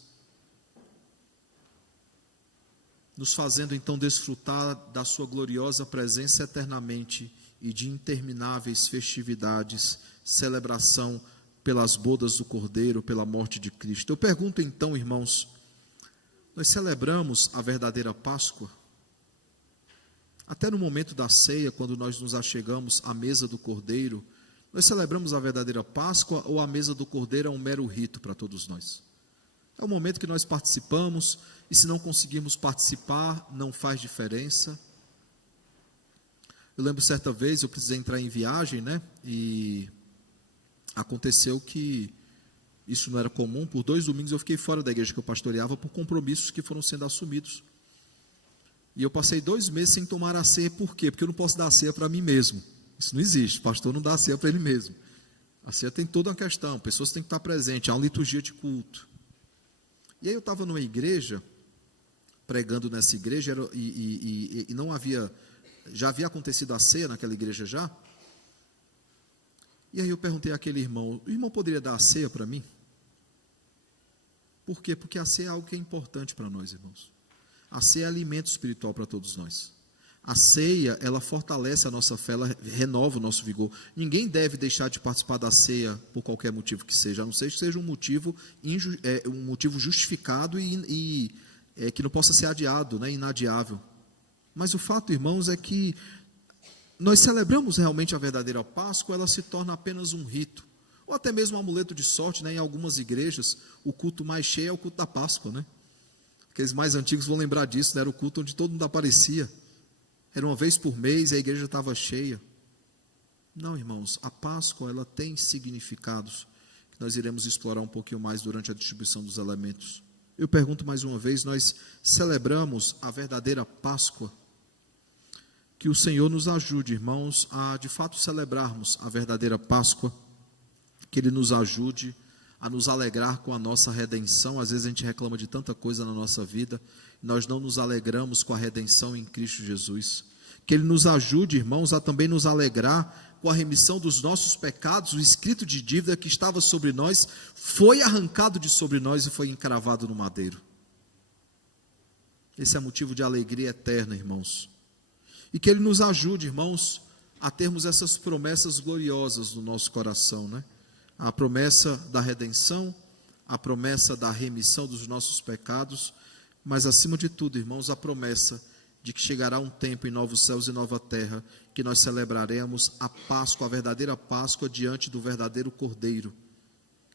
nos fazendo então desfrutar da sua gloriosa presença eternamente e de intermináveis festividades celebração pelas bodas do Cordeiro, pela morte de Cristo. Eu pergunto então, irmãos, nós celebramos a verdadeira Páscoa? Até no momento da ceia, quando nós nos achegamos à mesa do Cordeiro, nós celebramos a verdadeira Páscoa ou a mesa do Cordeiro é um mero rito para todos nós? É o momento que nós participamos e se não conseguirmos participar, não faz diferença. Eu lembro certa vez, eu precisei entrar em viagem, e aconteceu que isso não era comum. Por 2 domingos eu fiquei fora da igreja que eu pastoreava por compromissos que foram sendo assumidos. E eu passei 2 meses sem tomar a ceia. Por quê? Porque eu não posso dar a ceia para mim mesmo. Isso não existe, o pastor não dá a ceia para ele mesmo. A ceia tem toda uma questão, pessoas têm que estar presentes, há uma liturgia de culto. E aí eu estava numa igreja, pregando nessa igreja, e não havia, já havia acontecido a ceia naquela igreja já. E aí eu perguntei àquele irmão, o irmão poderia dar a ceia para mim? Por quê? Porque a ceia é algo que é importante para nós, irmãos. A ceia é alimento espiritual para todos nós. A ceia, ela fortalece a nossa fé, ela renova o nosso vigor. Ninguém deve deixar de participar da ceia por qualquer motivo que seja, a não ser que seja um motivo justificado e que não possa ser adiado, inadiável. Mas o fato, irmãos, é que nós celebramos realmente a verdadeira Páscoa, ela se torna apenas um rito, ou até mesmo um amuleto de sorte, Em algumas igrejas, o culto mais cheio é o culto da Páscoa, Aqueles mais antigos vão lembrar disso, Era o culto onde todo mundo aparecia. Era uma vez por mês e a igreja estava cheia. Não, irmãos, a Páscoa, ela tem significados que nós iremos explorar um pouquinho mais durante a distribuição dos elementos. Eu pergunto mais uma vez, nós celebramos a verdadeira Páscoa? Que o Senhor nos ajude, irmãos, a de fato celebrarmos a verdadeira Páscoa, que Ele nos ajude a nos alegrar com a nossa redenção. Às vezes a gente reclama de tanta coisa na nossa vida, nós não nos alegramos com a redenção em Cristo Jesus. Que Ele nos ajude, irmãos, a também nos alegrar com a remissão dos nossos pecados. O escrito de dívida que estava sobre nós foi arrancado de sobre nós e foi encravado no madeiro. Esse é motivo de alegria eterna, irmãos. E que Ele nos ajude, irmãos, a termos essas promessas gloriosas no nosso coração, A promessa da redenção, a promessa da remissão dos nossos pecados, mas acima de tudo, irmãos, a promessa de que chegará um tempo em novos céus e nova terra, que nós celebraremos a Páscoa, a verdadeira Páscoa, diante do verdadeiro Cordeiro.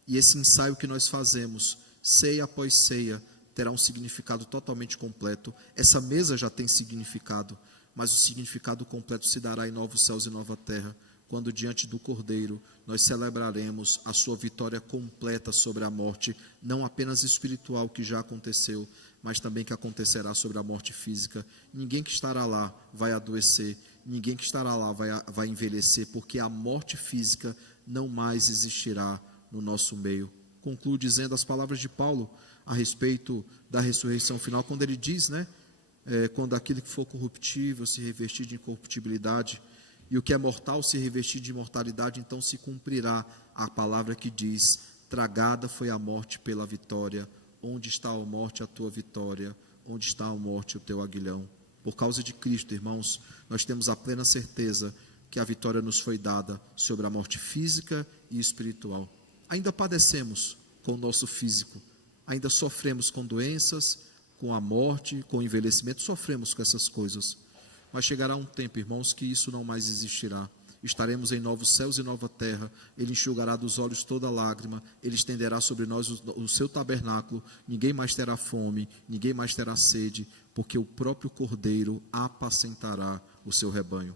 E esse ensaio que nós fazemos, ceia após ceia, terá um significado totalmente completo. Essa mesa já tem significado, mas o significado completo se dará em novos céus e nova terra, quando diante do Cordeiro nós celebraremos a sua vitória completa sobre a morte, não apenas espiritual que já aconteceu, mas também que acontecerá sobre a morte física. Ninguém que estará lá vai adoecer, ninguém que estará lá vai envelhecer, porque a morte física não mais existirá no nosso meio. Concluo dizendo as palavras de Paulo a respeito da ressurreição final, quando ele diz, quando aquilo que for corruptível se revestir de incorruptibilidade, e o que é mortal se revestir de imortalidade, então se cumprirá a palavra que diz: tragada foi a morte pela vitória. Onde está a morte, a tua vitória? Onde está a morte, o teu aguilhão? Por causa de Cristo, irmãos, nós temos a plena certeza que a vitória nos foi dada sobre a morte física e espiritual. Ainda padecemos com o nosso físico, ainda sofremos com doenças, com a morte, com o envelhecimento, sofremos com essas coisas. Mas chegará um tempo, irmãos, que isso não mais existirá. Estaremos em novos céus e nova terra. Ele enxugará dos olhos toda lágrima. Ele estenderá sobre nós o seu tabernáculo. Ninguém mais terá fome, ninguém mais terá sede, porque o próprio Cordeiro apacentará o seu rebanho.